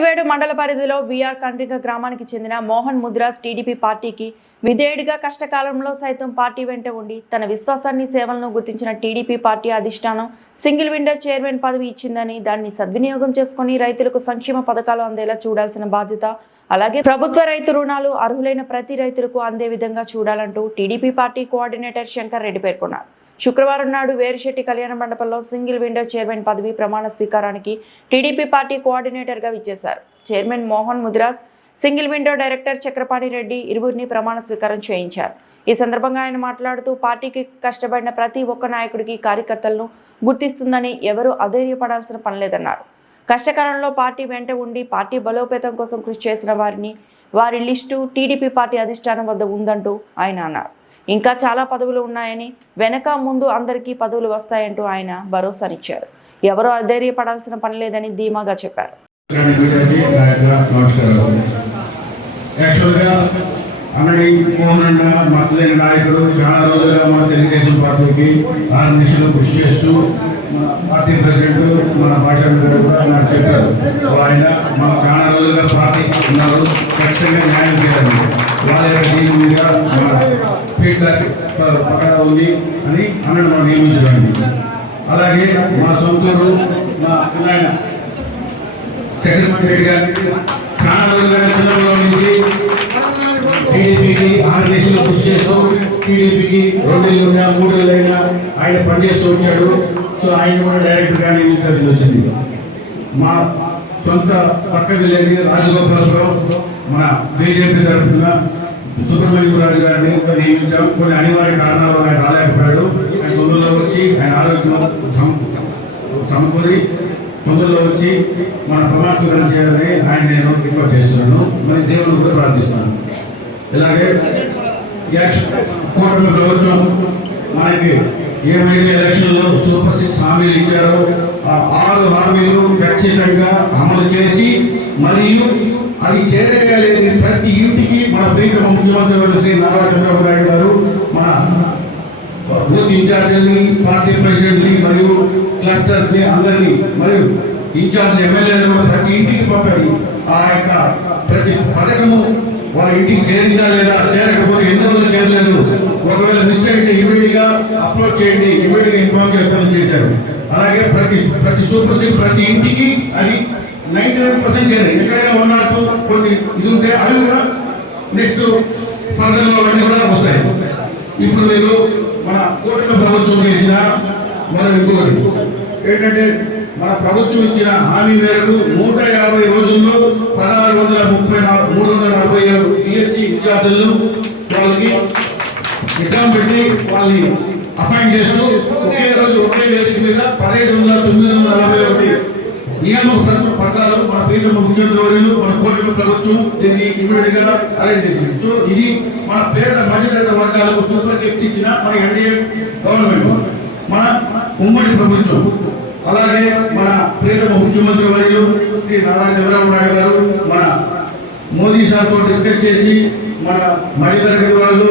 పత్తివేడు మండల పరిధిలో విఆర్ కండ్రిక గ్రామానికి చెందిన మోహన్ ముద్రాస్ టీడీపీ పార్టీకి విధేయుడిగా కష్టకాలంలో సైతం పార్టీ వెంట ఉండి తన విశ్వాసాన్ని సేవలను గుర్తించిన టీడీపీ పార్టీ అధిష్టానం సింగిల్ విండో చైర్మన్ పదవి ఇచ్చిందని దాన్ని సద్వినియోగం చేసుకుని రైతులకు సంక్షేమ పథకాలు అందేలా చూడాల్సిన బాధ్యత అలాగే ప్రభుత్వ రైతు రుణాలు అర్హులైన ప్రతి రైతులకు అందే విధంగా చూడాలంటూ TDP party coordinator Shankar Reddy పేర్కొన్నారు. శుక్రవారం నాడు వేరుశెట్టి కళ్యాణ మండపంలో సింగిల్ విండో చైర్మన్ పదవి ప్రమాణ స్వీకారానికి టీడీపీ పార్టీ కోఆర్డినేటర్గా విచ్చేశారు. Chairman Mohan Mudiraj single window director Chakrapani Reddy ఇరువురిని ప్రమాణ స్వీకారం చేయించారు. ఈ సందర్భంగా ఆయన మాట్లాడుతూ పార్టీకి కష్టపడిన ప్రతి ఒక్క నాయకుడికి కార్యకర్తలను గుర్తిస్తుందని ఎవరూ అధైర్యపడాల్సిన పనిలేదన్నారు కష్టకాలంలో పార్టీ వెంట ఉండి పార్టీ బలోపేతం కోసం కృషి చేసిన వారిని వారి లిస్టు టీడీపీ పార్టీ అధిష్టానం వద్ద ఉందంటూ ఆయన అన్నారు. ఇంకా చాలా పదవులు ఉన్నాయని వెనక ముందు అందరికీ పదవులు వస్తాయంటూ ఆయన భరోసానిచ్చారు. ఎవరో అధైర్యపడాల్సిన పని లేదని ధీమాగా చెప్పారు. నమస్కారం అన్నడి మోహన్ అన్న మచ్చలేని నాయకుడు చాలా రోజులుగా మన తెలుగుదేశం పార్టీకి ఆరు నిమిషాలు కృషి చేస్తూ మన పార్టీ ప్రెసిడెంట్ మన భాష గారు కూడా నాకు చెప్పారు. ఆయన మన చాలా రోజులుగా పార్టీ ఉన్నారు. ఖచ్చితంగా న్యాయం చేయాలి. వాళ్ళ యొక్క దీని మీద మన ఫీడ్బ్యాక్ ఉంది అని అన్నను మనం నియమించడానికి అలాగే మా సొంతూరు మా అన్నయ్య చంద్రబాబు రెడ్డి గారికి చాలా రోజులుగా చిన్నలో నుంచి టీడీపీకి ఆరు కృషి చేస్తూ టీడీపీకి రెండు నెలలు ఉన్నా మూడు నెలలు అయినా ఆయన పనిచేస్తూ వచ్చాడు. సో ఆయన కూడా డైరెక్టర్గా నియమించాల్సి వచ్చింది. మా సొంత పక్కకి లేని రాజగోపాలపురం మన బీజేపీ తరఫున సుబ్రహ్మణ్యం రాజు గారిని కూడా నియమించాం కొన్ని అనివార్య కారణాల వల్ల ఆయన రాలేకపోయాడు. ఆయన తొందరలో వచ్చి ఆయన ఆరోగ్యం సమకూరి తొందరలో వచ్చి మన ప్రమాణ చేయాలని ఆయన నేను రిక్వెస్ట్ చేస్తున్నాను. మరి దేవుని కూడా ప్రార్థిస్తున్నాను. ఇలాగే ఎలక్షన్ కూటమి ప్రభుత్వం మనకి ఏమైతే ఎలక్షన్లో సూపర్ సిక్స్ హామీలు ఇచ్చారో. ఆ ఆరు హామీలు ఖచ్చితంగా అమలు చేసి మరియు అది చేరేయలేదు ప్రతి ఇంటికి మన ప్రియతమ ముఖ్యమంత్రి గారు శ్రీ నారా చంద్రబాబు నాయుడు గారు మన బూత్ ఇన్ఛార్జీని పార్టీ ప్రెసిడెంట్ని మరియు క్లస్టర్స్ని అందరినీ మరియు ఇన్ఛార్జ్ ఎమ్మెల్యేలు ప్రతి ఇంటికి పంపాలి ఆ యొక్క ప్రతి పథకము వాళ్ళ ఇంటికి చేరిందా లేదా? చేరకపోతే ఎన్ని రోజులు చేరలేదు? ఒకవేళ మిస్ అయితే ఇమీడియట్గా అప్లోడ్ చేయండి. ఇమీడియట్గా ఇన్ఫార్మ్ చేస్తామని చేశారు. అలాగే ప్రతి ప్రతి సూపర్ సీట్ ప్రతి ఇంటికి అది నైన్టీ నైన్ పర్సెంట్ చేరాయి ఎక్కడైనా వన్ ఆర్ టూ కొన్ని ఇది ఉంటే అవి కూడా నెక్స్ట్ ఫర్దర్లో అవన్నీ కూడా వస్తాయి. ఇప్పుడు మీరు మన కూటమి ప్రభుత్వం చేసిన మనం ఇంకొకటి. ఏంటంటే మన ప్రభుత్వం ఇచ్చిన హామీ మేరకు నూట యాభై రోజుల్లో పదహారు వందల ముప్పై నాలుగు మూడు వందల నలభై ఏడు డిఎస్సి విద్యార్థులను వాళ్ళకి ఎగ్జామ్ పెట్టి వాళ్ళని అపాయింట్ చేస్తూ ఒకే రోజు ఒకే వేదిక మీద పదహైదు వందల తొమ్మిది వందల నలభై ఒకటి నియమ పత్రాలు మన ప్రియతమ ముఖ్యమంత్రి వర్యులు మన కూటమి ప్రభుత్వం దీన్ని ఇమీడియట్గా అరేంజ్ చేసింది. సో ఇది మన పేద మధ్యతరగతి వర్గాలకు సూపర్ చెప్తిచ్చిన ఇచ్చిన మన ఎన్డీఏ గవర్నమెంట్ మన ఉమ్మడి ప్రభుత్వం. అలాగే మన ప్రియతమ ముఖ్యమంత్రి వర్యులు శ్రీ నారా చంద్రబాబు నాయుడు గారు మన మోదీ సార్తో డిస్కస్ చేసి మన మధ్యతరగతి వాళ్ళు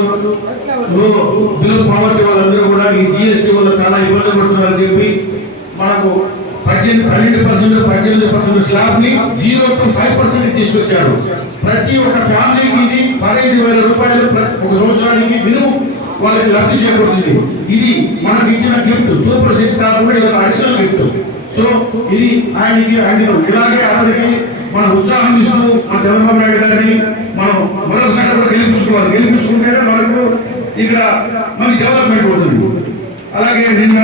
బిలో పావర్టీ వాళ్ళందరూ కూడా ఈ జిఎస్టీ వల్ల చాలా ఇబ్బంది పడుతున్నారని చెప్పి మనకు పద్దెనిమిది పన్నెండు పర్సెంట్ పద్దెనిమిది పర్సెంట్ స్లాబ్ని జీరో టు ఫైవ్ పర్సెంట్ తీసుకొచ్చారు. ప్రతి ఒక్క ఫ్యామిలీకి ఇది పదహైదు వేల రూపాయలు ఒక సంవత్సరానికి మినిమం. వాళ్ళకి లబ్ధి చేకూరుతుంది. ఇది మనకి ఇచ్చిన గిఫ్ట్ సూపర్ సిక్స్ కాకుండా ఇది ఒక అడిషనల్ గిఫ్ట్ సో ఇది ఆయనకి ఆయన ఇలాగే అతనికి మన ఉత్సాహం ఇస్తూ మన చంద్రబాబు నాయుడు గారిని మనం మరొకసారి కూడా గెలిపించుకోవాలి. గెలిపించుకుంటేనే మనకు ఇక్కడ మనకి డెవలప్మెంట్ అవుతుంది. అలాగే నిన్న